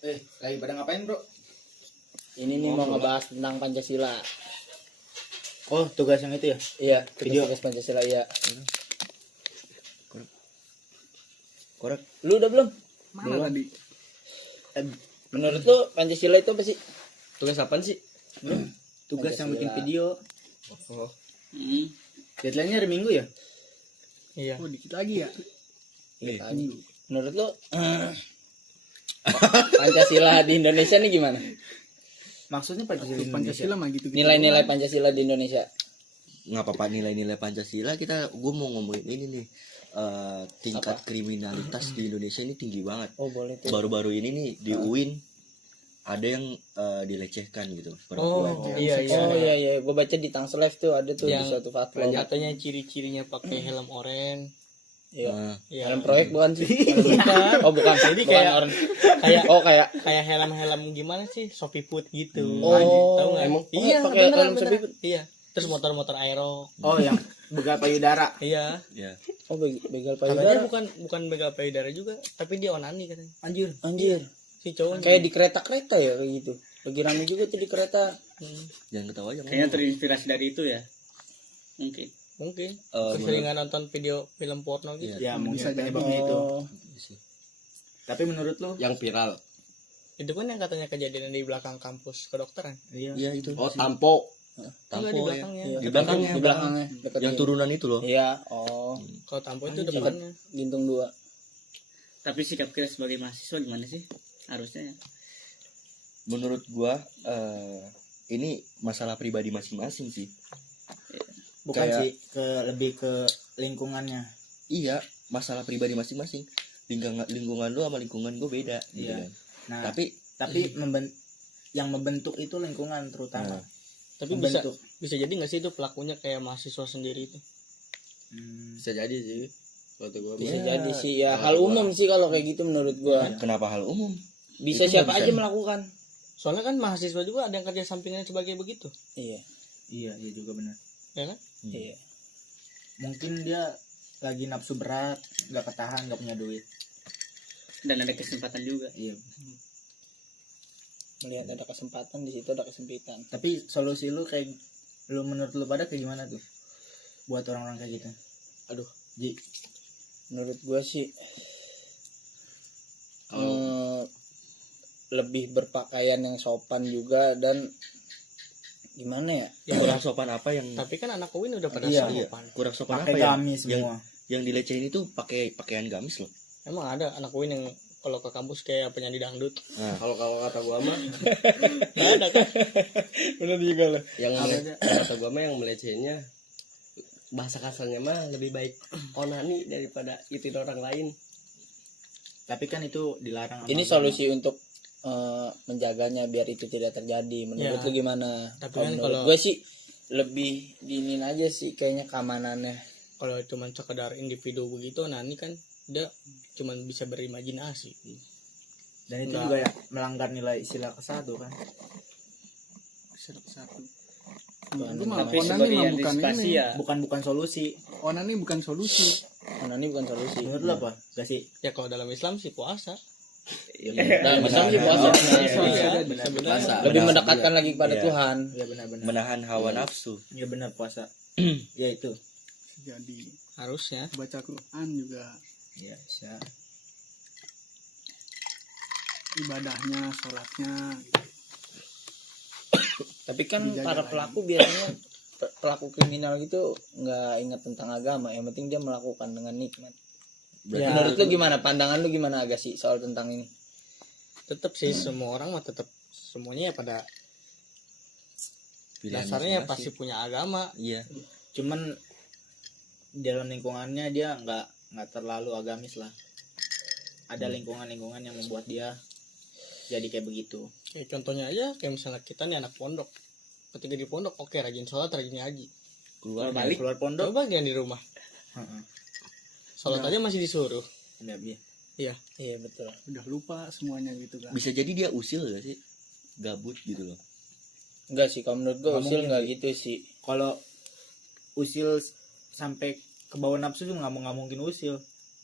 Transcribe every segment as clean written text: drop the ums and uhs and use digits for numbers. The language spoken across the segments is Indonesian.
Lagi pada ngapain, Bro? Ini nih mau ngebahas tentang Pancasila. Oh, tugas yang itu ya? Iya, Video. tugas Pancasila iya. Korek. Lu udah belum? Mana tadi? Menurut lu Pancasila itu apa sih? Tugas apaan sih? Tugas yang bikin Pancasila. video. Oh. Deadline-nya hari Minggu ya? Iya. Oh, dikit lagi ya. Tadi. Menurut lu Pancasila di Indonesia nih gimana? Maksudnya Pancasila Indonesia. Pancasila mah gitu. Nilai-nilai Pancasila di Indonesia. Nggak apa-apa nilai-nilai Pancasila gue mau ngomongin ini nih. Tingkat kriminalitas di Indonesia ini tinggi banget. Oh, boleh tuh. Baru-baru ini nih di UIN ada yang dilecehkan gitu perempuan. Iya. Gue baca di Tangsel Live tuh ada tuh di Yang suatu fatwa. katanya ciri-cirinya pakai helm oranye. Iya. Nah, Helm proyek bukan sih? Bukan. Oh, bukan. Jadi Bukan kayak- orang. kayak Oh, kayak kayak helm gimana sih? Shopee Food gitu. Oh, Tahu nggak? emang Iya, pakai beneran, helm beneran. Shopee Food? Iya. Terus motor-motor aero. Oh, yang begal payudara. Iya. ya. Oh, begal Katanya payudara. bukan begal payudara juga, tapi dia onani katanya. Anjir. Anjir. Si cowok Kayak di kereta-kereta ya kayak gitu. Lagi rame juga tuh di kereta. Jangan ketawa aja. Kayaknya terinspirasi dari itu ya. Mungkin. mungkin menurut- keseringan nonton video film porno gitu. Iya. Ya, mungkin Bisa jadi. penyebabnya itu. Oh, Tapi menurut lu? yang viral. Itu kan yang katanya kejadian di belakang kampus kedokteran. Iya. Iya itu. Oh, tampo. Enggak, di Tampo ya. belakangnya. iya. Di belakangnya. Di belakangnya. dekat Yang gitu. turunan itu loh. Iya. Oh, Kalau tampo itu Anjing. depannya. gintung 2. Tapi sikap kita sebagai mahasiswa gimana sih? Harusnya ya. Menurut gua ini masalah pribadi masing-masing sih. Bukan Kayak- sih, lebih ke lingkungannya. Iya, masalah pribadi masing-masing. Lingkungan lu sama lingkungan gue beda gitu Iya. kan. Nah, Tapi yang membentuk itu lingkungan terutama. Nah. Tapi bisa Membentuk. bisa jadi nggak sih itu pelakunya kayak mahasiswa sendiri itu? bisa jadi sih. Waktu gua Bisa Iya. jadi sih ya. Kalau Hal gua- umum sih kalau kayak gitu menurut gua. Kenapa hal umum? Bisa Itu siapa nggak aja bisa. melakukan. Soalnya kan mahasiswa juga ada yang kerja sampingan sebagai begitu, Iya. Iya juga benar. ya kan? Iya. Mungkin dia lagi nafsu berat, nggak ketahan, nggak punya duit. Dan ada kesempatan juga. Iya. Melihat ada kesempatan di situ ada kesempitan. Tapi solusi lu kayak menurut lu pada kayak gimana tuh? Buat orang-orang kayak gitu. Aduh. Ji, Menurut gua sih lebih berpakaian yang sopan juga dan gimana ya? Kurang sopan apa yang Tapi kan anak UIN udah pada Iya, sopan. kurang sopan pakai apa yang gamis semua. yang dilecehin itu pakai pakaian gamis loh. Emang ada anak UIN yang kalau ke kampus kayak penyanyi dangdut. Nah, Kalau kata gua mah Nggak ada kan? Benar juga loh. yang kata gua mah yang melecehinnya bahasa kasarnya mah lebih baik onani daripada itu orang lain. Tapi kan itu dilarang. sama Ini agama. solusi untuk menjaganya biar itu tidak terjadi. Menurut Ya. lu gimana? Tapi Kalau kan menurut kalau- gue sih lebih dinin aja sih kayaknya keamanannya. Kalau cuma sekedar individu begitu, nah ini kan dia cuma bisa berimajinasi. Dan itu Nggak. juga ya melanggar nilai sila ke-1 kan. Satu. Bukan, Itu mah Tapi onani sebagai mah bukan antisipasi ini. ya. Bukan solusi. Onani bukan solusi. Onani bukan solusi. Menurut lu apa? Gak sih? Ya kalau dalam Islam sih puasa. Dalam Islam sih puasa. Iya, benar. sebenarnya. Lebih Benar. mendekatkan lagi kepada Iya. Tuhan. Iya benar-benar. menahan hawa nafsu. Iya benar puasa. Ya itu. Jadi Harusnya. baca Quran juga Iya, bisa. ibadahnya, sholatnya. Gitu. Tapi kan Dijaga para lagi. pelaku biasanya pelaku kriminal gitu nggak ingat tentang agama. Yang penting dia melakukan dengan nikmat. Berarti Ya. Menurut lu gimana? Pandangan lu gimana agak sih soal tentang ini? Tetap sih semua orang mah tetap semuanya ya pada pilihan dasarnya masing-masing. pasti punya agama. Iya. Cuman dalam lingkungannya dia nggak terlalu agamis lah. Ada lingkungan-lingkungan yang membuat dia jadi kayak begitu. Kayak contohnya aja kayak misalnya kita nih anak pondok. Ketika di pondok oke rajin sholat, rajin ngaji. Keluar Balik keluar pondok. Coba yang di rumah. Heeh. Sholat aja masih disuruh. Iya. Iya betul. Udah lupa semuanya gitu kan. bisa jadi dia usil gak sih? Gabut gitu loh. Enggak sih, kalau menurut gue Nggak usil mungkin nggak sih. gitu sih. Kalau usil sampai ke bawah nafsu tuh nggak mungkin usil.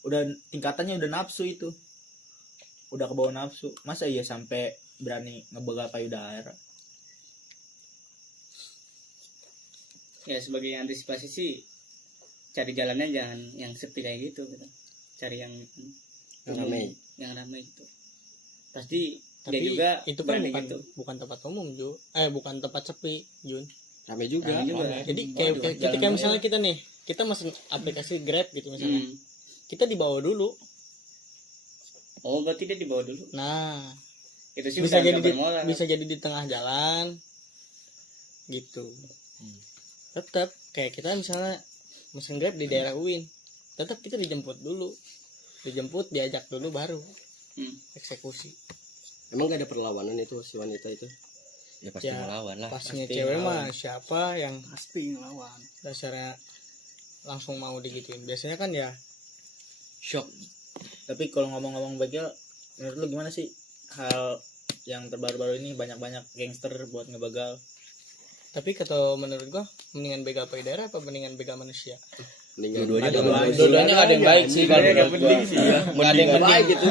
Udah tingkatannya udah nafsu itu. udah kebawa nafsu, masa iya sampai berani ngebegal payudara? Ya sebagai antisipasi sih cari jalannya jangan yang sepi kayak gitu gitu. Cari yang Ramai. yang ramai gitu. Pasti dia Tapi juga itu kan berani bukan gitu. bukan tempat umum Ju, bukan tempat sepi Jun. Ramai juga. Ramai juga. Jadi Bawa kayak juga, ketika jalan misalnya kita nih, kita mesen aplikasi Grab gitu misalnya, Hmm. kita dibawa dulu. Oh berarti dia dibawa dulu. Nah, Itu sih bisa udah jadi nggak bermoral. bisa jadi di tengah jalan gitu. Tetap kayak kita misalnya mesen Grab di daerah UIN, tetap kita dijemput dulu, diajak dulu baru Hmm. eksekusi. Emang gak ada perlawanan itu si wanita itu? Ya pasti Ya, ngelawan lah. Pastinya pasti cewek ngelawan. mah siapa yang Pasti ngelawan. dasarnya langsung mau digituin, biasanya kan ya shock. Tapi kalau ngomong-ngomong begal, menurut lu gimana sih hal yang terbaru-baru ini, banyak-banyak gangster buat ngebegal? Tapi kata menurut gua mendingan begal payudara apa mendingan begal manusia? Mendingan Dua-duanya ada nggak bagus. baik. Dua-duanya nggak ada yang baik sih kalau Nggak menurut penting gua. sih. Nggak ada yang mending gitu.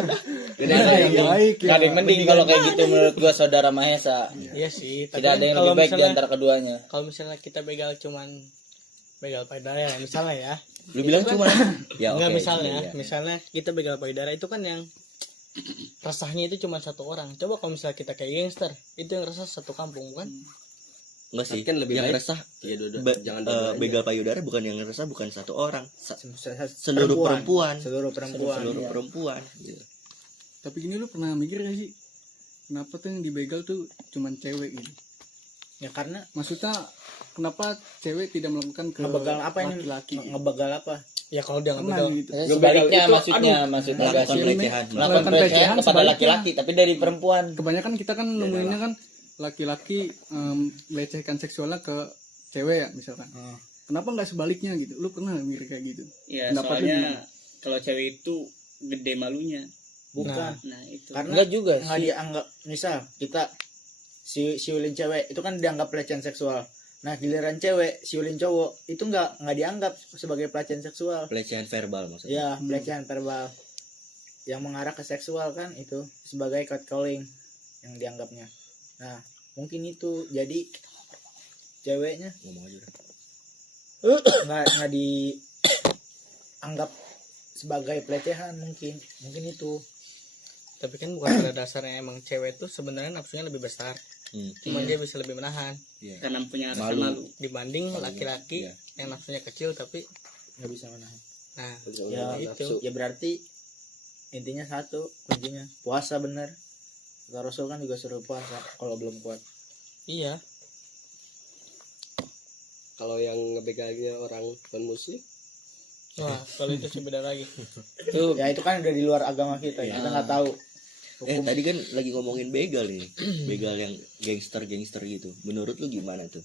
Ada yang baik Nggak ada yang mending kalau kayak gitu menurut gua saudara Mahesa. Iya sih, tapi Tidak kan ada yang kalau lebih baik di misalnya antara keduanya. kalau misalnya kita begal cuman begal payudara ya misalnya ya. Lu bilang cuma ya Enggak oke, misalnya, iya. misalnya kita begal payudara itu kan yang resahnya itu cuma satu orang. Coba kalau misalnya kita kayak gangster, itu yang resah satu kampung kan? Enggak sih. Kan lebih yang baik. resah Iya dua jangan eh, dua-duanya. begal payudara bukan yang resah bukan satu orang. Seluruh Seluruh perempuan. seluruh perempuan. Seluruh perempuan. Gitu. Tapi gini, lu pernah mikir gak sih kenapa tuh yang dibegal tuh cuman cewek gitu? Ya karena Maksudnya kenapa cewek tidak melakukan ke ngebegal apa ini? laki-laki? Ngebegal apa? Ya kalau dia Pernah ngebegal, gitu. Sebaliknya itu, maksudnya maksudnya Melakukan Gasil. pelecehan. Melakukan pelecehan kepada sebaliknya. laki-laki tapi dari perempuan. Kebanyakan kita kan nemuinnya kan laki-laki melecehkan seksualnya ke cewek ya misalkan. Kenapa nggak sebaliknya gitu? Lu pernah nggak mikir kayak gitu? Ya Pendapat lu soalnya gimana? kalau cewek itu gede malunya. Bukan. Nah itu. Karena Enggak juga nggak sih. dianggap, misal kita siulin cewek itu kan dianggap pelecehan seksual. Nah giliran cewek siulin cowok itu nggak dianggap sebagai pelecehan seksual. Pelecehan verbal maksudnya. Ya pelecehan verbal yang mengarah ke seksual kan itu sebagai catcalling yang dianggapnya. Nah mungkin itu jadi ceweknya Ngomong aja. nggak dianggap sebagai pelecehan, mungkin itu. tapi kan bukan pada dasarnya emang cewek tuh sebenarnya nafsunya lebih besar. Cuman dia bisa lebih menahan Iya. karena punya rasa Malu. malu. dibanding laki-laki Iya. yang nafsunya kecil tapi Nggak bisa menahan. nah Ya itu ya berarti intinya satu kuncinya puasa bener. Kata Rasul kan juga suruh puasa kalau belum kuat. iya. Kalau yang ngebegalnya orang non muslim, Wah kalau itu sih beda lagi. Tuh Ya itu kan udah di luar agama kita ya. Kita nggak tahu. Tadi kan lagi ngomongin begal ini. Begal yang gangster gitu. Menurut lu gimana tuh?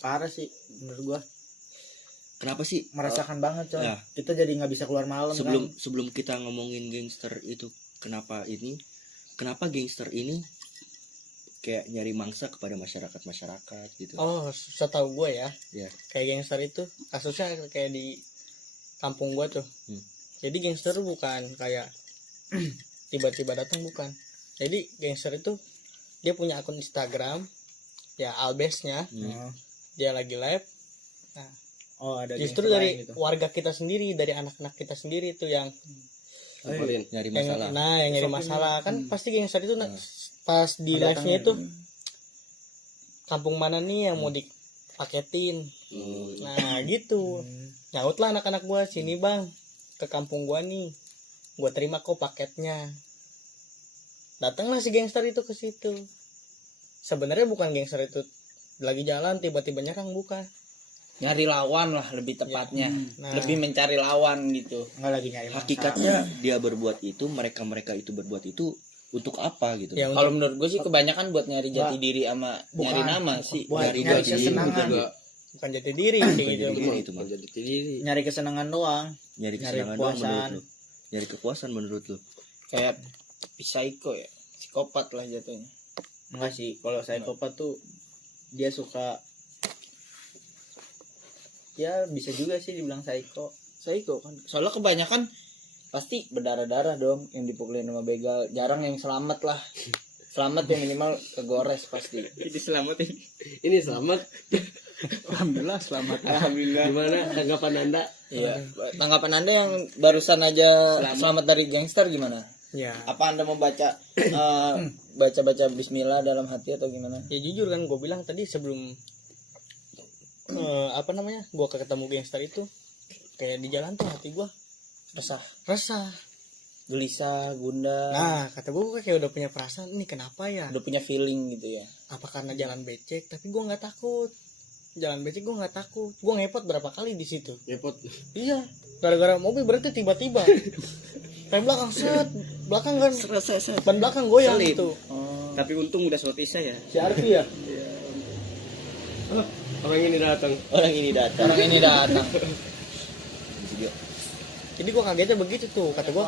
Parah sih menurut gua. Kenapa sih Merasakan banget coy. ya. Kita jadi nggak bisa keluar malam sebelum kita ngomongin gangster itu kenapa gangster ini kayak nyari mangsa kepada masyarakat gitu. Oh setahu gue ya, Iya. kayak gangster itu kasusnya kayak di kampung gue tuh. Jadi gangster tuh bukan kayak tiba-tiba datang, bukan. Jadi gangster itu dia punya akun Instagram ya, albesnya kan. dia lagi live. Nah Oh ada justru gangster dari lain gitu. warga kita sendiri, dari anak-anak kita sendiri itu yang Kemarin Nyari yang masalah. yang nyari masalah kan. Pasti gangster itu pas di live-nya itu kampung mana nih yang mau dipaketin. Nah gitu. Nyaut lah anak-anak gua, sini bang ke kampung gua nih, gua terima kok paketnya. Datanglah si gangster itu ke situ. Sebenarnya bukan gangster itu lagi jalan tiba-tiba nyerang, bukan. nyari lawan lah lebih tepatnya. Nah. Lebih mencari lawan gitu. Nggak lagi nyari masalah. Hakikatnya dia berbuat itu, mereka itu berbuat itu untuk apa gitu? Ya, Kalau menurut gue sih kebanyakan buat nyari jati diri sama Bukan. nyari nama sih. Buat Nyari nyari jati diri kesenangan. bukan jati diri kayak gitu. Jati diri itu mah. jadi diri. Nyari kesenangan doang. Nyari Nyari kesenangan doang menurut kepuasan. lu. Nyari kepuasan menurut lu. Kayak psycho ya, psikopat lah jatuhnya. Enggak sih, kalau psikopat tuh dia suka, ya bisa juga sih dibilang psycho. Psycho kan. Soalnya kebanyakan pasti berdarah-darah dong yang dipukulin sama begal. Jarang yang selamat lah. Selamat ya minimal kegores pasti. Ini selamatin. Ini selamat. Alhamdulillah selamat. Alhamdulillah. Gimana tanggapan Anda? Iya. Tanggapan Anda yang barusan aja selamat dari gangster gimana? Ya. Apa Anda membaca baca-baca bismillah dalam hati atau gimana? Ya jujur kan gue bilang tadi sebelum gue ketemu gangster itu, kayak di jalan tuh hati gue resah, Gelisah, gundah. nah kata gue kayak udah punya perasaan ini kenapa ya, Udah punya feeling gitu ya. apa karena jalan becek, tapi gue nggak takut, jalan becek gue nggak takut, gue ngepot berapa kali di situ. Repot. Iya, gara-gara mobil berarti tiba-tiba rem belakang belakang kan ban belakang goyang Selip. itu. Tapi untung udah sholat isya ya. Si Arfi ya, Orang ini datang. Orang ini datang. jadi gue kagetnya begitu tuh, kata gue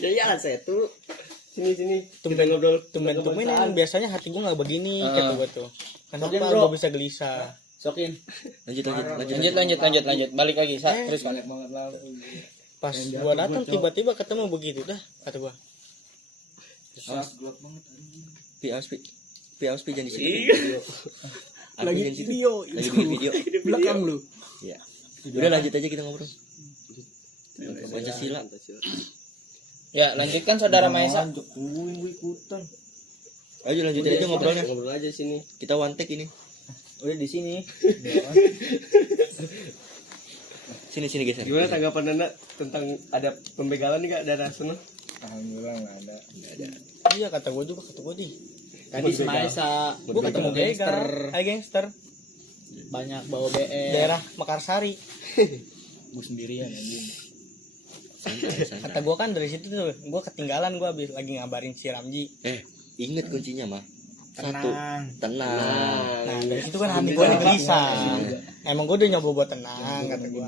Ya ya saya tuh. Sini. Kita ngobrol. tumben biasanya hati gue nggak begini, kata gue tuh. Kenapa gue bisa gelisah? Sokin. Lanjut. Balik lagi, terus kan. Pas gue datang tiba-tiba ketemu begitu dah, kata gue. Piaus jangan di sini. Lagi Jangan di situ. video. Lagi bikin video. Belakang lu. Iya. Udah lanjut aja kita ngobrol. Pancasila. Ya, lanjutkan Saudara Maesa. Ayo lanjutin aja ngobrolnya. Ngobrol aja sini. Kita one take ini. Udah di sini. Sini geser. Gimana tanggapan Anda tentang ada pembegalan enggak daerah sana? Alhamdulillah enggak ada. Iya kata gue nih. Tadi Semaesa Gue ketemu gangster banyak bawa BM. daerah Mekarsari. Gue sendirian anjing. Santai. Kata gue kan dari situ tuh, gue ketinggalan, gue habis lagi ngabarin si Ramji. Ingat kuncinya mah. Satu, tenang. Nah dari situ kan hati gue gelisah. Emang gue udah nyoba buat tenang, kata gue.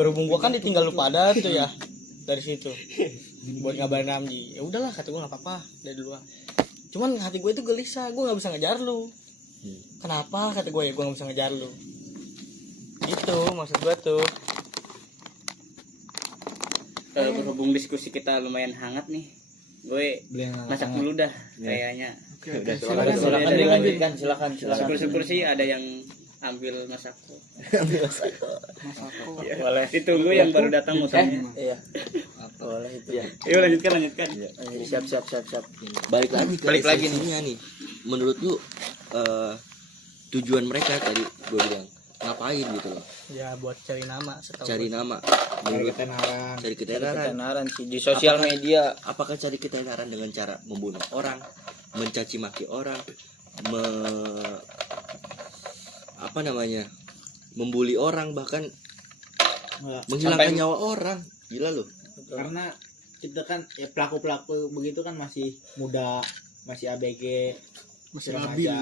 Berhubung gue kan ditinggal lu pada tuh ya, dari situ buat ngabarin Ramji. Ya udahlah, kata gue nggak apa-apa dari dulu. Cuman hati gue itu gelisah, gue nggak bisa ngejar lu. Kenapa, kata gue, ya gue nggak bisa ngejar lu. Itu maksud gue tuh. Berhubung diskusi kita lumayan hangat nih, gue masak dulu dah kayaknya. Silakan dilanjutkan, silakan. Syukur-syukur sih ada yang ambil masakku. Boleh. Ditunggu yang baru datang motornya. Iya. Boleh itu. Yuk lanjutkan. Siap. Balik lagi ke Balik lagi esensinya nih. Menurut lu tujuan mereka tadi gue bilang ngapain gitu loh? Ya buat cari nama, setahu Cari gue. nama. Cari Menurut ketenaran. cari ketenaran. Ketenaran sih di sosial media. Apakah cari ketenaran dengan cara membunuh orang, mencaci maki orang, membuli orang, bahkan Enggak. menghilangkan nyawa orang? Gila loh. Karena kita kan ya pelaku-pelaku begitu kan masih muda, masih ABG, Masih remaja. labil.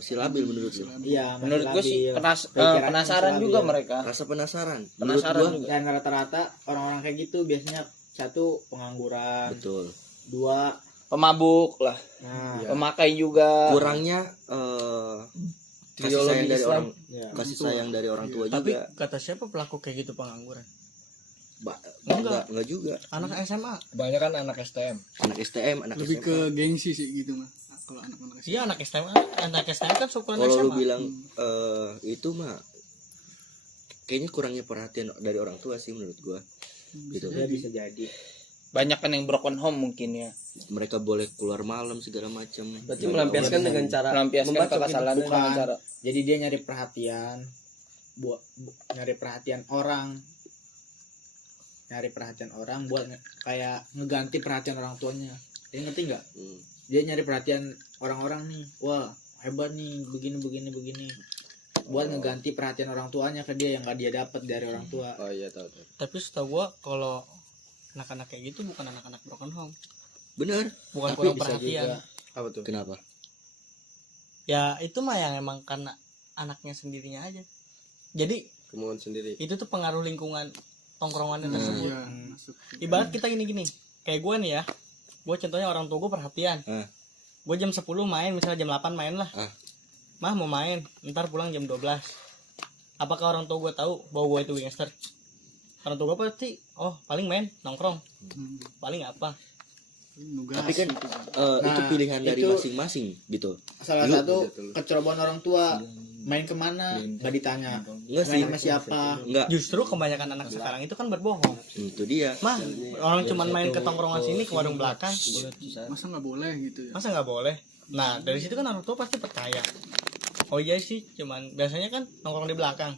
Masih labil menurut lu? Iya, masih Menurut gue sih labil. penasaran masih juga labil. mereka. Rasa penasaran. Penasaran Menurut juga. Dan rata-rata orang-orang kayak gitu biasanya satu pengangguran, betul. dua Pemabuk lah, pemakai juga. Kurangnya kasih sayang dari Islam. orang, ya. kasih sayang dari orang tua Tapi juga. kata siapa pelaku kayak gitu pengangguran? Enggak juga. Anak SMA. Banyak kan anak STM. Anak STM, anak Lebih SMA. ke gengsi sih gitu mah. Kalau anak-anak SMA. Iya anak SMA. Anak SMA kan syukuran Kalau lu SMA. bilang itu mah kayaknya kurangnya perhatian dari orang tua sih menurut gua. Gitu. Ya, bisa jadi. Banyak kan yang broken home mungkin ya. Mereka boleh keluar malam segala macam. Berarti melampiaskan dengan cara Melampiaskan membacokin. kekesalan dengan Bukan. cara. Jadi dia nyari perhatian, nyari perhatian orang, buat kayak ngeganti perhatian orang tuanya. Dia ngerti nggak? Dia nyari perhatian orang-orang nih. Wah hebat nih, begini. Buat ngeganti perhatian orang tuanya ke dia yang nggak dia dapat dari orang tua. Oh iya tahu. Tapi setahu gua kalau anak-anak kayak gitu bukan anak-anak broken home. Benar. Bukan Tapi kurang bisa perhatian. juga. Apa tuh? Kenapa? Ya itu mah yang emang karena anaknya sendirinya aja. Jadi Kemauan sendiri. itu tuh pengaruh lingkungan tongkrongannya tersebut. Iya, masuk. Ibarat kita gini kayak gue nih ya, gue contohnya orang tua gue perhatian. Gue jam 10 main, misalnya jam 8 main lah. Mah mau main, ntar pulang jam 12. Apakah orang tua gue tahu bahwa gue itu gangster? orang tua gue pasti paling main nongkrong, paling apa. Nugas. Tapi kan itu pilihan dari itu masing-masing gitu. salah Yuk, satu kecerobohan orang tua. Main kemana nggak ditanya, Enggak sih. main sama siapa. Enggak, Justru kebanyakan anak sekarang itu kan berbohong. itu dia. Mah orang cuman main ke tongkrongan sini, ke warung belakang, Masa nggak boleh gitu ya? masa nggak boleh? Nah dari situ kan orang tua pasti percaya. Oh iya sih, cuman biasanya kan nongkrong di belakang.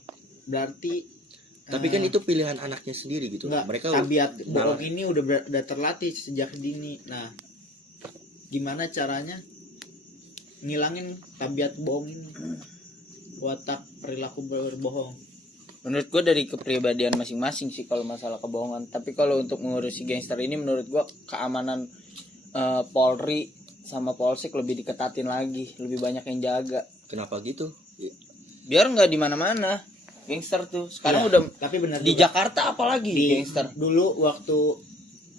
Berarti Tapi kan itu pilihan anaknya sendiri gitu. enggak, Mereka tabiat malah- bohong ini udah terlatih sejak dini. Nah, gimana caranya ngilangin tabiat bohong ini, watak perilaku berbohong? Menurut gue dari kepribadian masing-masing sih kalau masalah kebohongan. Tapi kalau untuk mengurusi gangster ini menurut gue keamanan Polri sama Polsek lebih diketatin lagi, lebih banyak yang jaga. Kenapa gitu? Biar nggak di mana-mana gangster tuh. Sekarang Iya, udah tapi benar di juga. Jakarta apalagi Di gangster. dulu waktu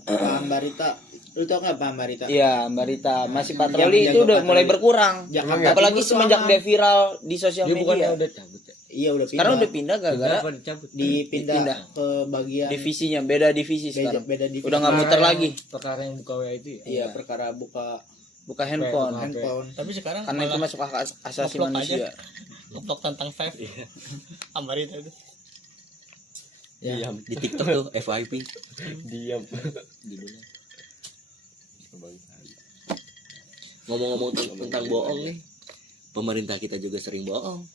Pak Barita, lu tau nggak Pak Barita? Iya, Mbak Rita masih Yang patroli itu jaga udah patroli. mulai berkurang. Jakarta Apalagi Timur semenjak tuh dia aman. viral di sosial Dia bukannya media. udah cabut ya? Iya udah pindah. Sekarang udah pindah gara-gara Kenapa dicabut? dipindah dipindah. ke bagian divisinya, beda divisi sekarang. beda divisi. Udah nggak muter lagi. Perkara yang buka WA itu ya? Iya, perkara buka Buka handphone. handphone. Tapi sekarang Karena itu malah masuk hak asasi Ngeblok manusia. ngeblok tentang Five. Ambar itu. Diam. Di TikTok tuh FYP. Diam. Ngomong-ngomong tentang bohong nih. Pemerintah kita juga sering bohong.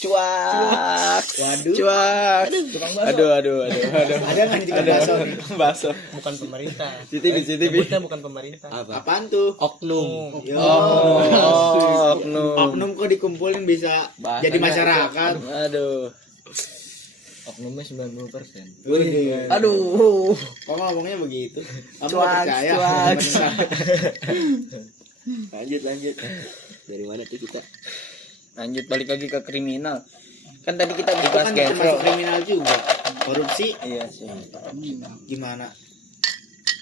Cuak. Waduh. Cuak. Aduh. Ada nggak nih tiga bakso nih? Baso. Bukan pemerintah. CCTV. Sebutnya bukan pemerintah. Apa? Apaan tuh? Oknum. Yo. Oknum. Oknum kok dikumpulin bisa Bahasanya jadi masyarakat. Aduh. Oknumnya 90%. Wih. Aduh. Kok ngomongnya begitu? Kamu Cuak, nggak percaya? cuak. Lanjut. Dari mana tuh kita? Lanjut balik lagi ke kriminal. Kan tadi kita Itu bahas kan gangster. termasuk kriminal juga. Korupsi Iya sih. gimana?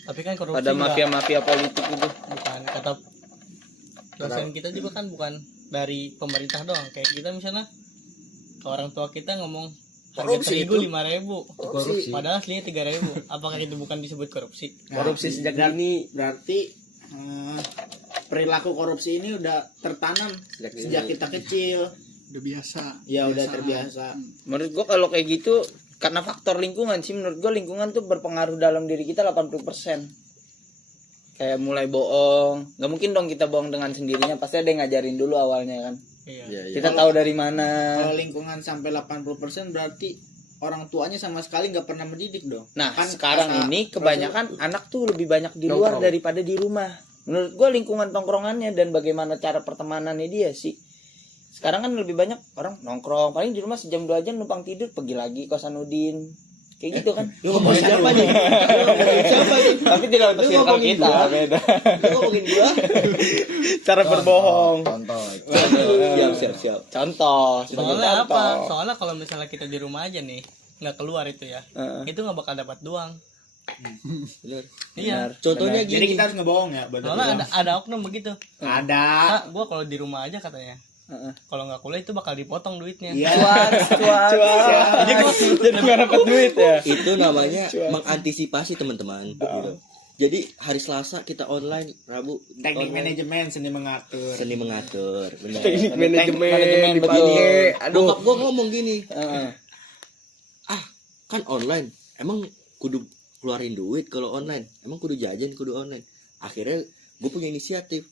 Tapi kan korupsi Ada juga mafia-mafia politik itu. bukan kata dosen kita juga kan bukan dari pemerintah doang. Kayak kita misalnya ke orang tua kita ngomong harga Korupsi terigu itu? 5.000. Korupsi. Padahal aslinya 3.000. Apakah itu bukan disebut korupsi? Korupsi sejak dini. Berarti perilaku korupsi ini udah tertanam sejak kita kecil. Udah biasa. Ya udah Biasaan. terbiasa. Menurut gua kalau kayak gitu karena faktor lingkungan sih, menurut gua lingkungan tuh berpengaruh dalam diri kita 80%. Kayak mulai bohong, nggak mungkin dong kita bohong dengan sendirinya, pasti ada yang ngajarin dulu awalnya kan. Iya. Kita tahu dari mana. Kalau lingkungan sampai 80% berarti orang tuanya sama sekali nggak pernah mendidik dong. Nah, Kan sekarang asal- ini kebanyakan anak tuh lebih banyak di luar Nongkrong. daripada di rumah. Menurut gua lingkungan tongkrongannya dan bagaimana cara pertemanannya dia sih. Sekarang kan lebih banyak orang nongkrong, paling di rumah sejam 2 jam numpang tidur, pergi lagi kosan Udin. Kayak gitu kan. Lu ngomongin siapa nih? Siapa sih? Tapi tidak untuk Lu circle ngomongin kita, gua? beda. Lu ngomongin gua? Cara berbohong. Contoh. Siap. Contoh, sebagai Soalnya contoh. apa? Soalnya kalau misalnya kita di rumah aja nih, nggak keluar itu ya, Heeh. itu nggak bakal dapat doang. Bener. Iya. Contohnya Jadi gini. kita harus ngebohong ya buat Soalnya ada oknum begitu. ada. Kak, gua kalau di rumah aja katanya. Heeh. Kalau nggak kuliah itu bakal dipotong duitnya. Iya. Cuan. Jadi nggak dapat duit ya. Itu namanya mengantisipasi teman-teman. Gitu. Jadi hari Selasa kita online, Rabu Teknik online. manajemen seni mengatur. Seni mengatur. Benar. Teknik Manajemen manajemen betul. dipake. Aduh. Bokap gua ngomong gini, Heeh. kan online. Emang kudu keluarin duit kalau online. Emang kudu jajan, kudu online. Akhirnya gue punya inisiatif.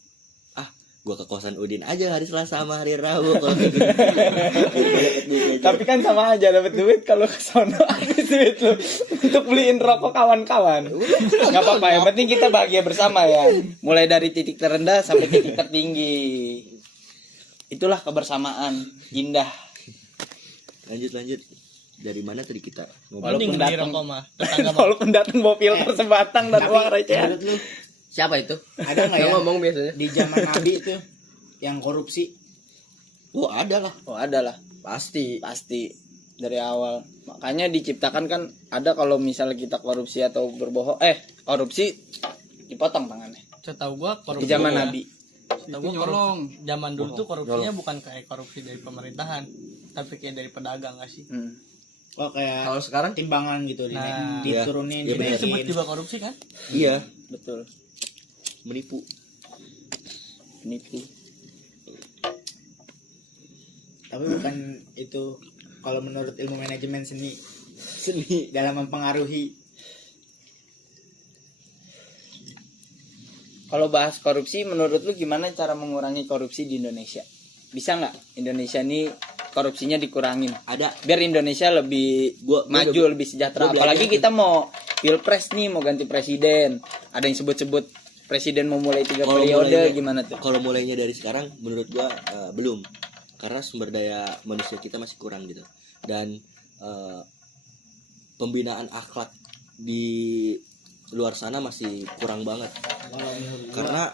Gue ke kosan Udin aja hari Selasa sama hari Rabu kalau kayak gitu. Dapet duit jajan. Tapi kan sama aja dapat duit kalau ke sono habis duit lu untuk beliin rokok kawan-kawan. Enggak apa-apa, yang penting kita bahagia bersama ya. Mulai dari titik terendah sampai titik tertinggi. Itulah kebersamaan indah. Lanjut. Dari mana tadi kita ngobrol? Mending beli datang. rokok mah. Tetangga mah. Walaupun datang bawa filter sebatang dan Tapi uang recehan. menurut lu Siapa itu? ada nggak ya Yang ngomong biasanya. di zaman Nabi itu yang korupsi? Oh ada lah. Oh, ada lah. Pasti dari awal. Makanya diciptakan kan ada kalau misalnya kita korupsi atau berbohong, korupsi dipotong tangannya. Setahu gua Di korupsi zaman ya. Nabi. Setahu Itu gua nyolong. zaman dulu tuh korupsinya bukan kayak korupsi dari pemerintahan, tapi kayak dari pedagang nggak sih? Oh kayak Kalau sekarang timbangan gitu Nah, diturunin, iya, benar. disebut dinaikin. juga korupsi kan? Iya, Betul. menipu. Penipu. Tapi bukan itu kalau menurut ilmu manajemen seni dalam mempengaruhi. Kalau bahas korupsi, menurut lu gimana cara mengurangi korupsi di Indonesia? Bisa nggak Indonesia ini korupsinya dikurangin? Ada. Biar Indonesia lebih Gua maju, udah- lebih sejahtera. gua belajar Apalagi tuh. kita mau pilpres nih, mau ganti presiden. Ada yang sebut-sebut presiden mau mulai 3 Kalau periode, mulainya- gimana tuh? Kalau mulainya dari sekarang menurut gua belum. Karena sumber daya manusia kita masih kurang gitu. Dan pembinaan akhlak di luar sana masih kurang banget. Kalau menurut gua, Karena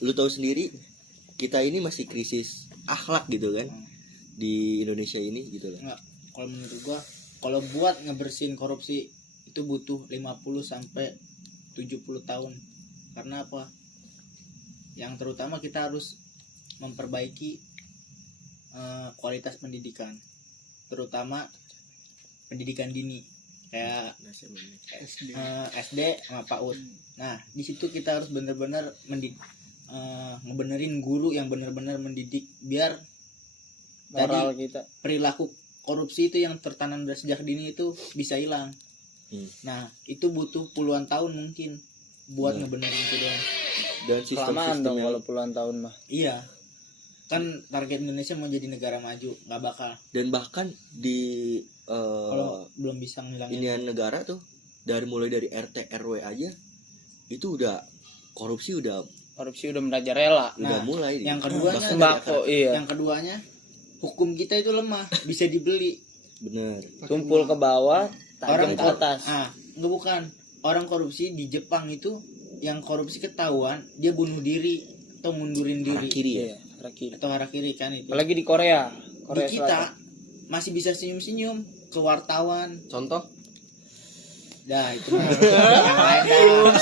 lu tahu sendiri kita ini masih krisis akhlak gitu kan di Indonesia ini gitu loh. enggak, kalau menurut gua kalau buat ngebersihin korupsi itu butuh 50 sampai 70 tahun. Karena apa? Yang terutama kita harus memperbaiki kualitas pendidikan, terutama pendidikan dini kayak SD sama PAUD. Nah, di situ kita harus benar-benar ngebenerin guru yang benar-benar mendidik biar Moral tadi kita. perilaku korupsi itu yang tertanam dari sejak dini itu bisa hilang. Nah, itu butuh puluhan tahun mungkin buat ngebenerin itu doang. Dan Kelamaan sistem-sistem dong yang kalau puluhan tahun mah. Iya. Kan target Indonesia mau jadi negara maju, nggak bakal dan bahkan di kalau belum bisa ngilangin. inian negara tuh mulai dari RT RW aja itu udah korupsi udah Korupsi udah merajalela. Nah, mulai. yang keduanya Bahkan Sembako, iya. Yang keduanya hukum kita itu lemah, bisa dibeli. bener. Tumpul ke bawah, tajam ke kor- atas. enggak, bukan. Orang korupsi di Jepang itu yang korupsi ketahuan, dia bunuh diri atau mundurin diri Harakiri ya. Iya, harakiri. atau harakiri kan itu. Apalagi di Korea. Di Korea kita Selatan. masih bisa senyum-senyum ke wartawan. contoh Dah itu mah yang lain dah.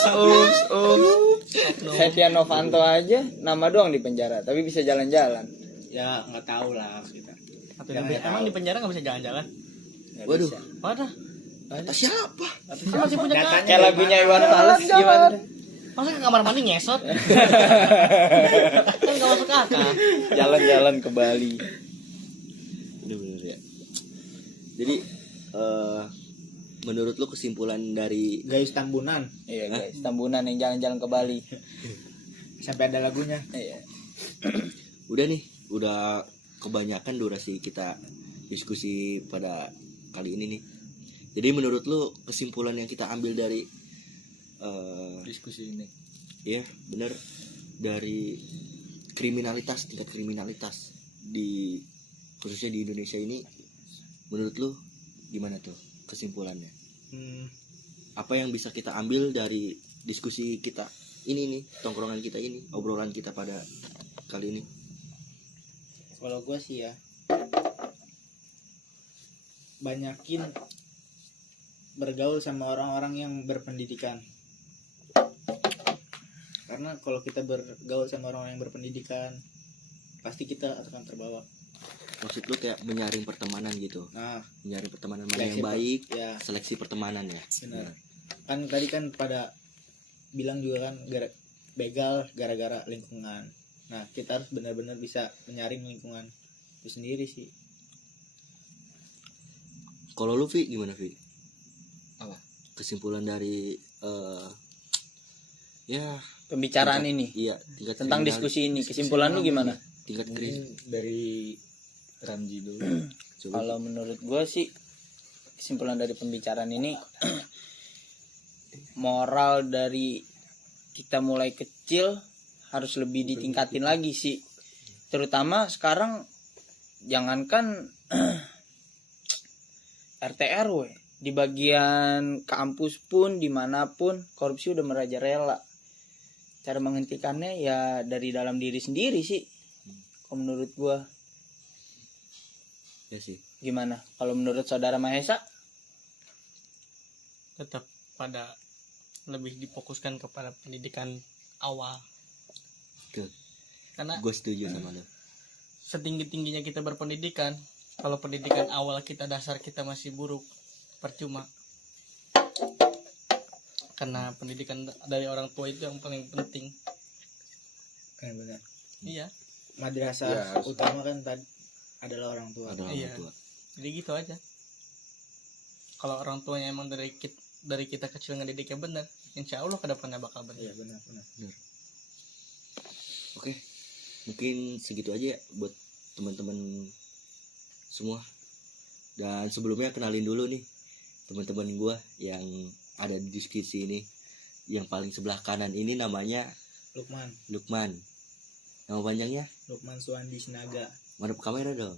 Setia Novanto aja nama doang di penjara, tapi bisa jalan-jalan. Ya nggak tahu lah kita. Atau emang di penjara nggak bisa jalan-jalan? Nggak Waduh. bisa. Wadah. Kata siapa? Kan masih punya Datanya Kayak dari lagunya mana? Iwan Fals gimana? Masa ke kamar mandi ngesot? Kan nggak masuk akal. Jalan-jalan ke Bali. Bener-bener ya. Jadi menurut lu kesimpulan dari Gayus Tambunan Iya guys, Tambunan yang jalan-jalan ke Bali. sampai ada lagunya. Iya. udah nih, udah kebanyakan durasi kita diskusi pada kali ini nih. Jadi menurut lu kesimpulan yang kita ambil dari diskusi ini ya bener dari kriminalitas, tingkat kriminalitas di khususnya di Indonesia ini, menurut lu gimana tuh kesimpulannya? Apa yang bisa kita ambil dari diskusi kita ini nih, tongkrongan kita ini, obrolan kita pada kali ini? Kalau gue sih ya banyakin bergaul sama orang-orang yang berpendidikan. Karena kalau kita bergaul sama orang yang berpendidikan, pasti kita akan terbawa. Maksud lu kayak menyaring pertemanan gitu, Nah, menyaring pertemanan mana seleksi yang baik, ya seleksi pertemanan ya. benar. Kan tadi kan pada bilang juga kan begal gara-gara lingkungan. Nah, kita harus benar-benar bisa menyaring lingkungan itu sendiri sih. Kalau lu Vi gimana Vi? Apa? Kesimpulan dari ya Pembicaraan tingkat- ini iya, tingkat tentang kriminal- diskusi ini, kesimpulan lu gimana? tingkat kriminal. dari Ramji dulu. Coba. Kalau menurut gue sih kesimpulan dari pembicaraan ini moral dari kita mulai kecil harus lebih ditingkatin lagi sih, terutama sekarang jangankan RT RW, di bagian kampus pun dimanapun korupsi udah merajalela. Cara menghentikannya ya dari dalam diri sendiri sih kalau menurut gue. Ya sih. Gimana kalau menurut saudara Mahesa? Tetap pada lebih difokuskan kepada pendidikan awal. Betul. Karena Gue setuju sama lu. setinggi-tingginya kita berpendidikan, kalau pendidikan awal kita, dasar kita masih buruk, percuma. Karena pendidikan dari orang tua itu yang paling penting. Benar. Iya, Madrasah Ya, harus. utama kan tadi adalah orang tua. Ada Iya. orang tua. jadi gitu aja. Kalau orang tuanya emang dari kita kecil ngedidiknya bener, insya Allah kedepannya bakal bener. Iya benar. Oke, mungkin segitu aja ya buat teman-teman semua. Dan sebelumnya kenalin dulu nih teman-teman gua yang ada di diskusi ini. Yang paling sebelah kanan ini namanya Lukman. Nama panjangnya? Lukman Suandi Sinaga. Madep kamera dong.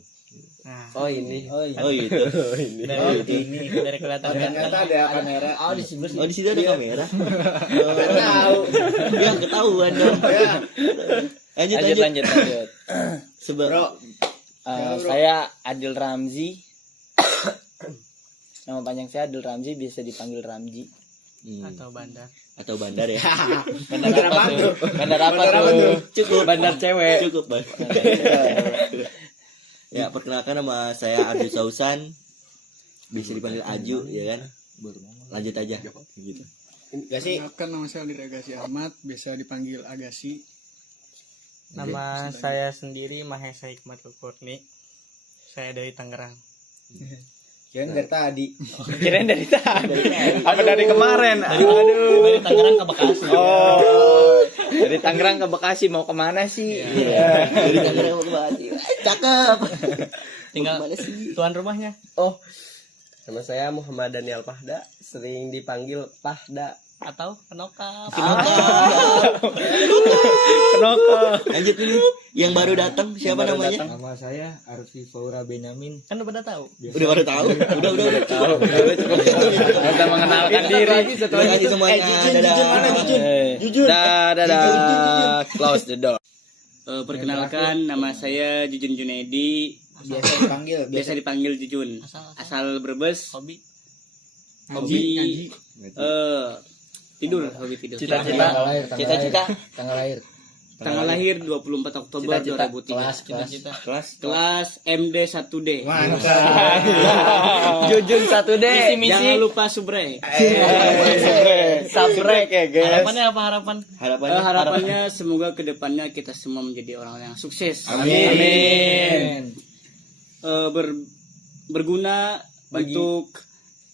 Nah, Oh ini. Oh iya. Oh gitu. dari kelihatan kan. Ternyata ada kamera. Oh di situ ada kamera. Tahu. Ya ketahuan dong. Lanjut. Bro, Saya Adil Ramzi. Nama panjang saya Adil Ramzi, biasa dipanggil Ramji. Atau bandar. Atau bandar ya. Bandar apa tuh? Bandar apa tuh? Cukup. Bandar cewek. Cukup, Bang. Ya, perkenalkan nama saya Arju Sausan. Bisa dipanggil Aju, ya kan? Lanjut aja. Gitu. gak sih? Kenalkan, nama saya Aldir Agassi Ahmad, biasa dipanggil Agassi. Nama saya sendiri Mahesa Hikmat Kurni. Saya dari Tangerang. Kirain dari tadi. Kirain dari tadi. Apa dari kemarin? Dari Tangerang ke Bekasi. Oh, dari Tangerang ke Bekasi mau kemana sih? Iya. Dari Tangerang ke Bekasi. Cakep. Tinggal Gimana sih? tuan rumahnya. Oh, nama saya Muhammad Daniel Pahda, sering dipanggil Pahda. Atau Penokap. Kenapa? Lanjut dulu. Yang baru datang siapa namanya? Nama saya Arfi Faura Benamin. Kan udah pada tahu. Udah baru tahu. Udah tahu. Kita mengenalkan diri. Terima kasih semuanya. Dadah. Dadah. Close the door. Perkenalkan, nama saya Jujun Junedi, biasa dipanggil Jujun. Asal Brebes. Hobi. Tidur, hobi tidur. Cita-cita. Tanggal lahir. Tanggal lahir 24 Oktober Cita-cita. 2003. Kelas. Kelas MD 1D. Jujun 1D. Jangan lupa subre. Sabrek ya guys. Harapannya apa harapan? Harapannya semoga kedepannya kita semua menjadi orang yang sukses. Amin. Berguna untuk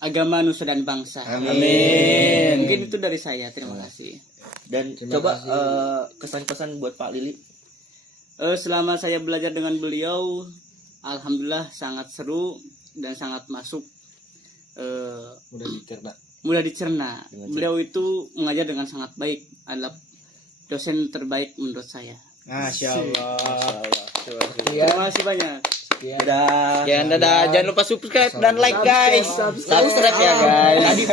agama, nusa dan bangsa. Amin. Mungkin itu dari saya. Terima kasih. Dan coba kesan-kesan buat Pak Lili. Selama saya belajar dengan beliau, alhamdulillah sangat seru dan sangat masuk. Mudah dicerna. Beliau itu mengajar dengan sangat baik, adalah dosen terbaik menurut saya. Masya Allah. Terima kasih banyak. Dadah. Jangan lupa subscribe dan like guys. Subscribe ya guys.